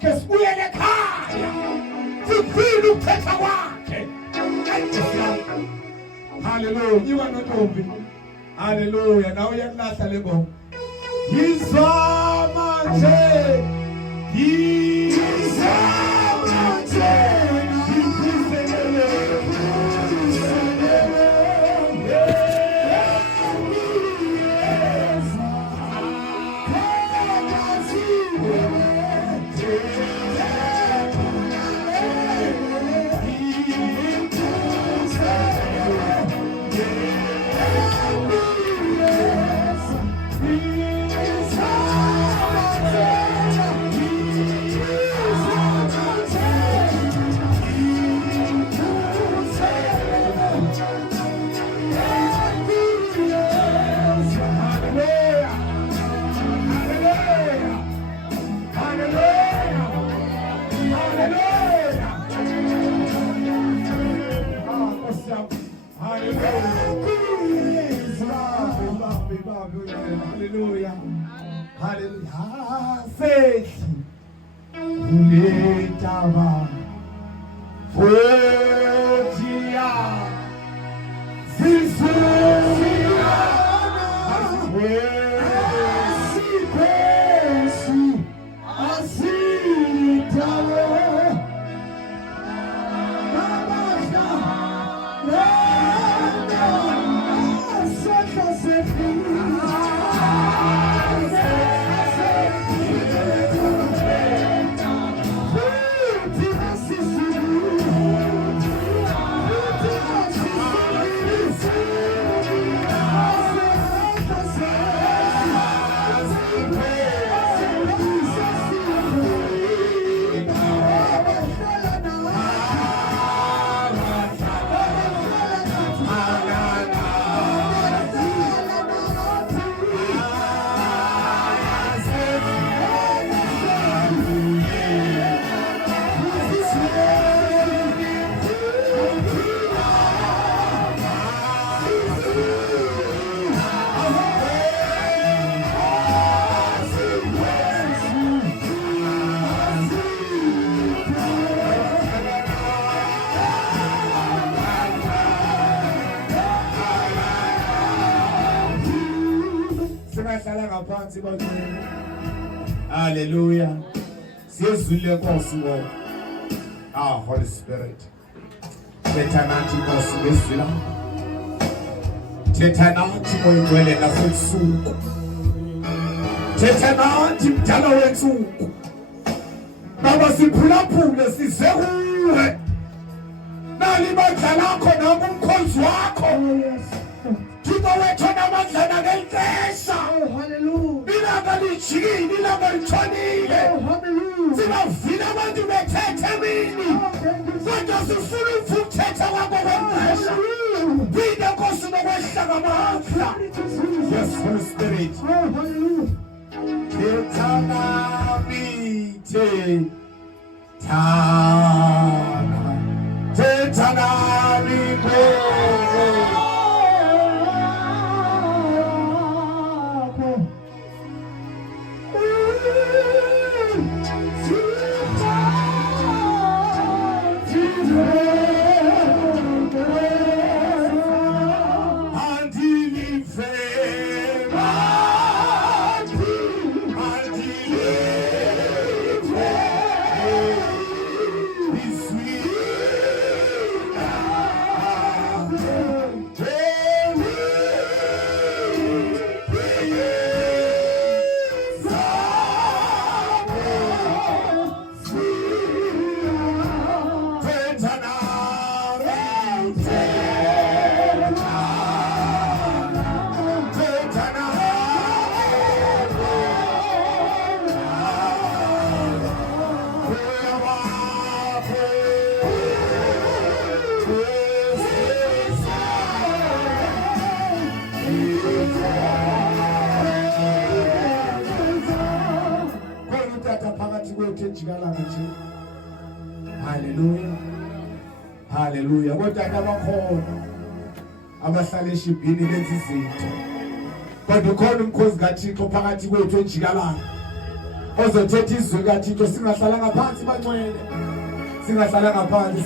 kwakhe sibuyele ekhaya sifile ukuthetha kwakhe. Hallelujah. You are not open. Hallelujah. Now you are not alone. He's a mountain. He's a mountain. Hallelujah. Hallelujah. Faith. Uletaba. Fotia. Zisuya. Asipesi. Asitawe. Babasha. Hallelujah. Holy Spirit. Tetanati Mosibisila. Tetanati Moiwele Nafusuku. Tetanati Mtalawensuku. Baba siphulaphule sisehuwe. Nalibadlalakho nakumkhozi wakho. Thixo wethu namandla ngentesha. Hallelujah. Ilanga lijikile, ilanga litshonile. Hallelujah. Sibavile abantu bethethe emini. Kodwa sifuna ukuthetha kwakho kwentesha. Phinde Nkosi nokwehla ngamandla. Yes, Holy Spirit. Hallelujah. Thethana bithe. Thethana bithe. Hallelujah. Hallelujah. Kodwa abakhona abahlala eshibhini benza izinto. Kodwa ukhona umkhosi kaThixo phakathi kwethu enjikalanga. ozothetha izwi kaThixo, singahlalanga phansi bangcwele, singahlalanga phansi.